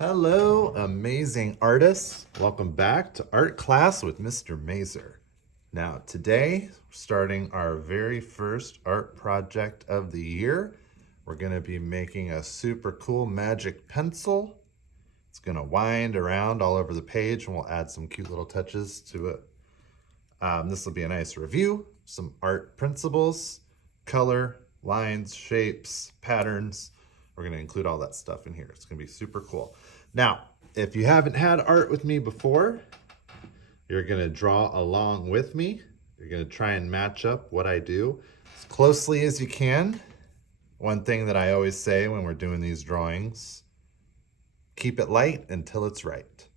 Hello, amazing artists. Welcome back to art class with Mr. Mazer. Now, today, starting our very first art project of the year, we're going to be making a super cool magic pencil. It's going to wind around all over the page and we'll add some cute little touches to it. This will be a nice review, some art principles, color, lines, shapes, patterns. We're going to include all that stuff in here. It's going to be super cool. Now, if you haven't had art with me before, you're going to draw along with me. You're going to try and match up what I do as closely as you can. One thing that I always say when we're doing these drawings, keep it light until it's right.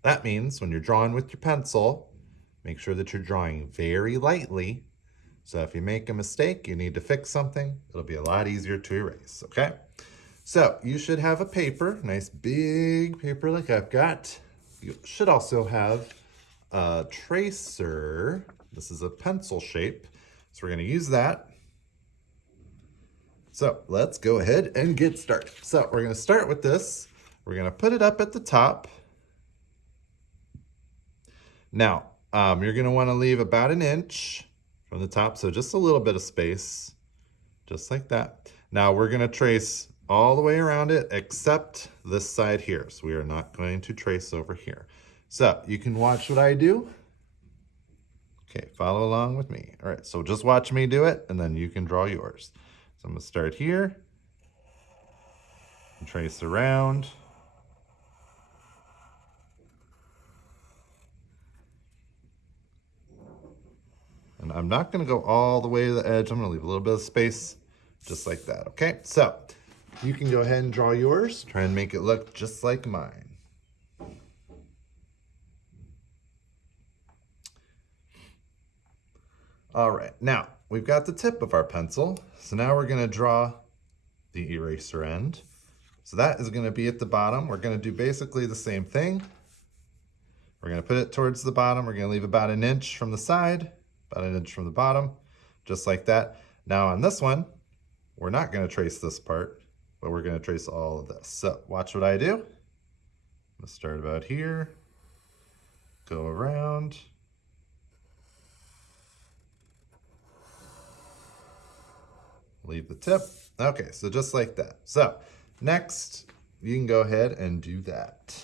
That means when you're drawing with your pencil, make sure that you're drawing very lightly. So if you make a mistake, you need to fix something, it'll be a lot easier to erase, okay? So you should have a paper, nice big paper like I've got. You should also have a tracer. This is a pencil shape, so we're gonna use that. So let's go ahead and get started. So we're gonna start with this. We're gonna put it up at the top. Now, you're gonna wanna leave about an inch from the top, so just a little bit of space, just like that. Now we're gonna trace all the way around it except this side here. So we are not going to trace over here. So you can watch what I do. Okay, follow along with me. All right, so just watch me do it and then you can draw yours. So I'm gonna start here and trace around. And I'm not gonna go all the way to the edge. I'm gonna leave a little bit of space, just like that, okay? So you can go ahead and draw yours. Try and make it look just like mine. All right, now we've got the tip of our pencil. So now we're gonna draw the eraser end. So that is gonna be at the bottom. We're gonna do basically the same thing. We're gonna put it towards the bottom. We're gonna leave about an inch from the side, about an inch from the bottom, just like that. Now on this one, we're not gonna trace this part, but we're gonna trace all of this. So watch what I do. I'm gonna start about here, go around. Leave the tip. Okay, so just like that. So next, you can go ahead and do that.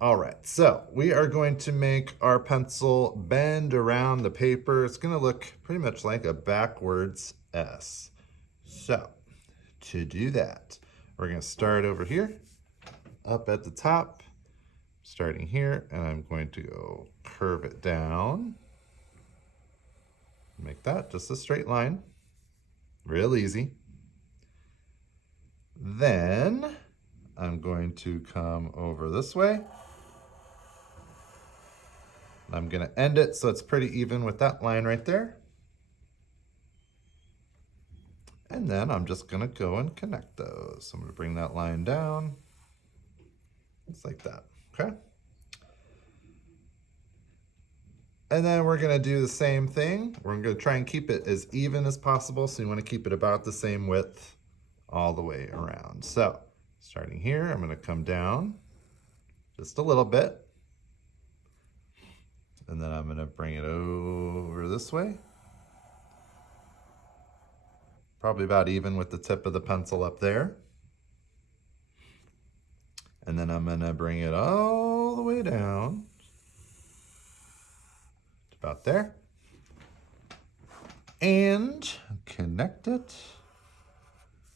All right, so we are going to make our pencil bend around the paper. It's gonna look pretty much like a backwards S. So to do that, we're gonna start over here, up at the top, starting here, and I'm going to go curve it down. Make that just a straight line, real easy. Then I'm going to come over this way. I'm gonna end it so it's pretty even with that line right there. And then I'm just gonna go and connect those. So I'm gonna bring that line down, just like that, okay? And then we're gonna do the same thing. We're gonna try and keep it as even as possible. So you wanna keep it about the same width all the way around. So starting here, I'm gonna come down just a little bit. And then I'm gonna bring it over this way. Probably about even with the tip of the pencil up there. And then I'm gonna bring it all the way down to about there. And connect it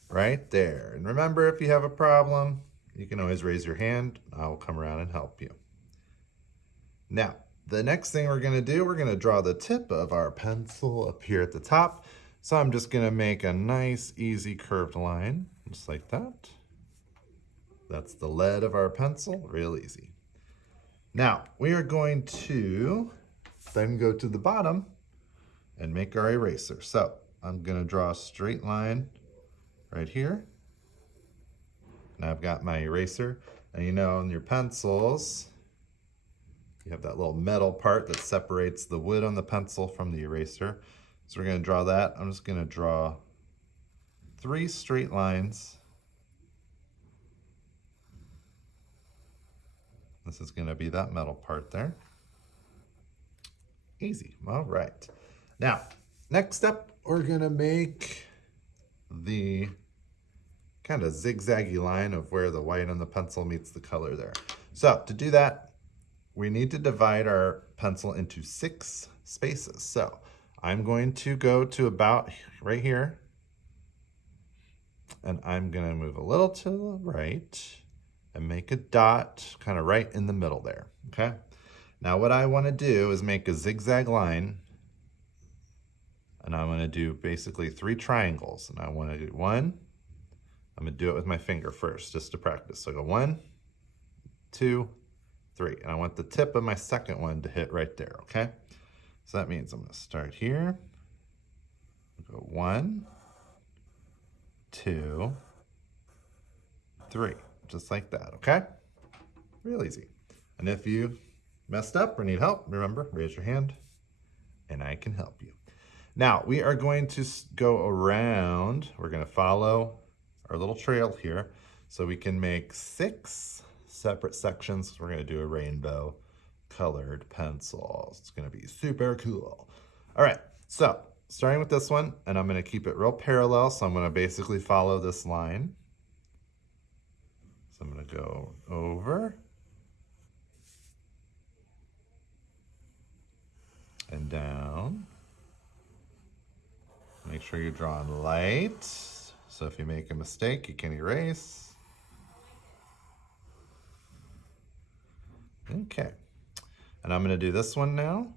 right there. And remember, if you have a problem, you can always raise your hand. I'll come around and help you. Now, the next thing we're gonna do, we're gonna draw the tip of our pencil up here at the top. So I'm just gonna make a nice, easy curved line, just like that. That's the lead of our pencil, real easy. Now, we are going to then go to the bottom and make our eraser. So I'm gonna draw a straight line right here. And I've got my eraser. And you know, in your pencils, you have that little metal part that separates the wood on the pencil from the eraser. So we're going to draw that. I'm just going to draw 3 straight lines. This is going to be that metal part there. Easy. All right. Now, next up, we're going to make the kind of zigzaggy line of where the white on the pencil meets the color there. So to do that, we need to divide our pencil into 6 spaces. So I'm going to go to about right here, and I'm going to move a little to the right and make a dot kind of right in the middle there, okay? Now what I want to do is make a zigzag line, and I'm going to do basically 3 triangles. And I want to do 1, I'm going to do it with my finger first just to practice. So I go 1, 2, 3, and I want the tip of my second one to hit right there, okay? So that means I'm going to start here, go 1, 2, 3, just like that, okay? Real easy. And if you messed up or need help, remember, raise your hand and I can help you. Now, we are going to go around, we're going to follow our little trail here so we can make 6 separate sections. We're going to do a rainbow colored pencil. It's going to be super cool. All right, so starting with this one, and I'm going to keep it real parallel, so I'm going to basically follow this line. So I'm going to go over and down. Make sure you're drawing light, so if you make a mistake, you can erase. Okay, and I'm going to do this one now.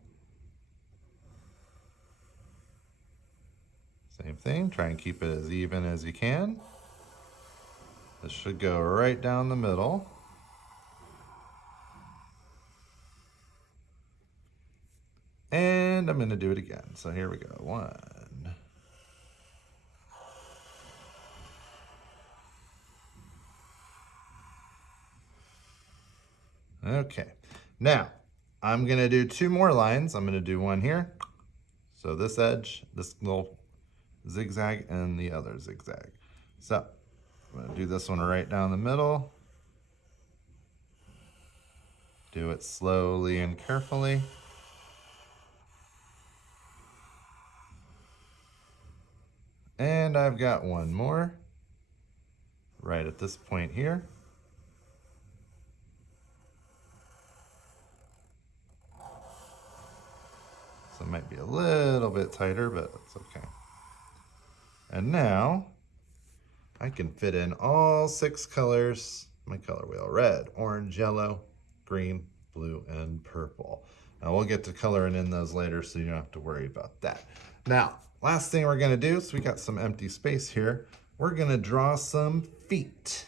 Same thing, try and keep it as even as you can. This should go right down the middle. And I'm going to do it again. So here we go. 1. Okay. Now, I'm going to do 2 more lines. I'm going to do one here. So this edge, this little zigzag, and the other zigzag. So I'm going to do this one right down the middle. Do it slowly and carefully. And I've got one more right at this point here. So it might be a little bit tighter, but it's okay. And now I can fit in all 6 colors, my color wheel: red, orange, yellow, green, blue, and purple. Now we'll get to coloring in those later, so you don't have to worry about that. Now, last thing we're gonna do, so we got some empty space here, we're gonna draw some feet.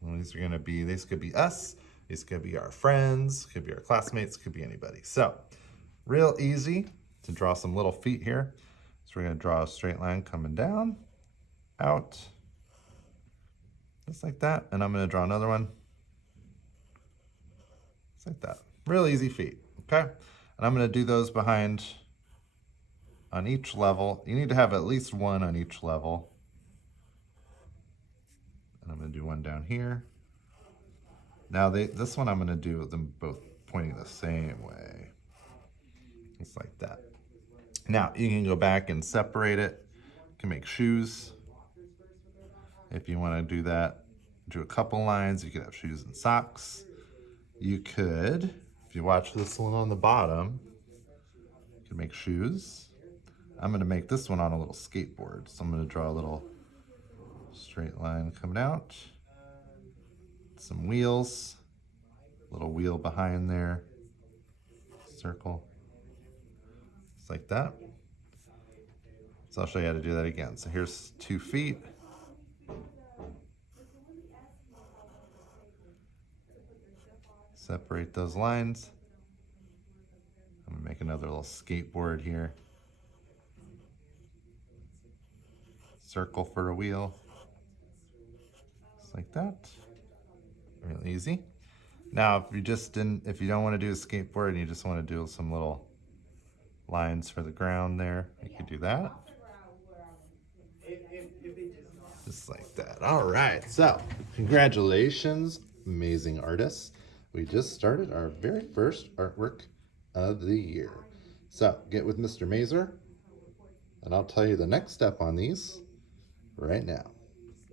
So these are gonna be, these could be us, these could be our friends, could be our classmates, could be anybody. So, real easy to draw some little feet here. So we're gonna draw a straight line coming down, out, just like that. And I'm gonna draw another one, just like that. Real easy feet, okay? And I'm gonna do those behind on each level. You need to have at least one on each level. And I'm gonna do one down here. Now this one I'm gonna do them both pointing the same way. Just like that. Now you can go back and separate it. You can make shoes. If you wanna do that, do a couple lines. You could have shoes and socks. You could, if you watch this one on the bottom, you can make shoes. I'm gonna make this one on a little skateboard. So I'm gonna draw a little straight line coming out, some wheels, little wheel behind there, circle, just like that. So I'll show you how to do that again. So here's 2 feet. Separate those lines. I'm gonna make another little skateboard here. Circle for a wheel, just like that. Real easy. Now, if you don't want to do a skateboard and you just want to do some little lines for the ground there. You could do that. Just like that. All right, so congratulations, amazing artists. We just started our very first artwork of the year. So get with Mr. Mazer, and I'll tell you the next step on these right now.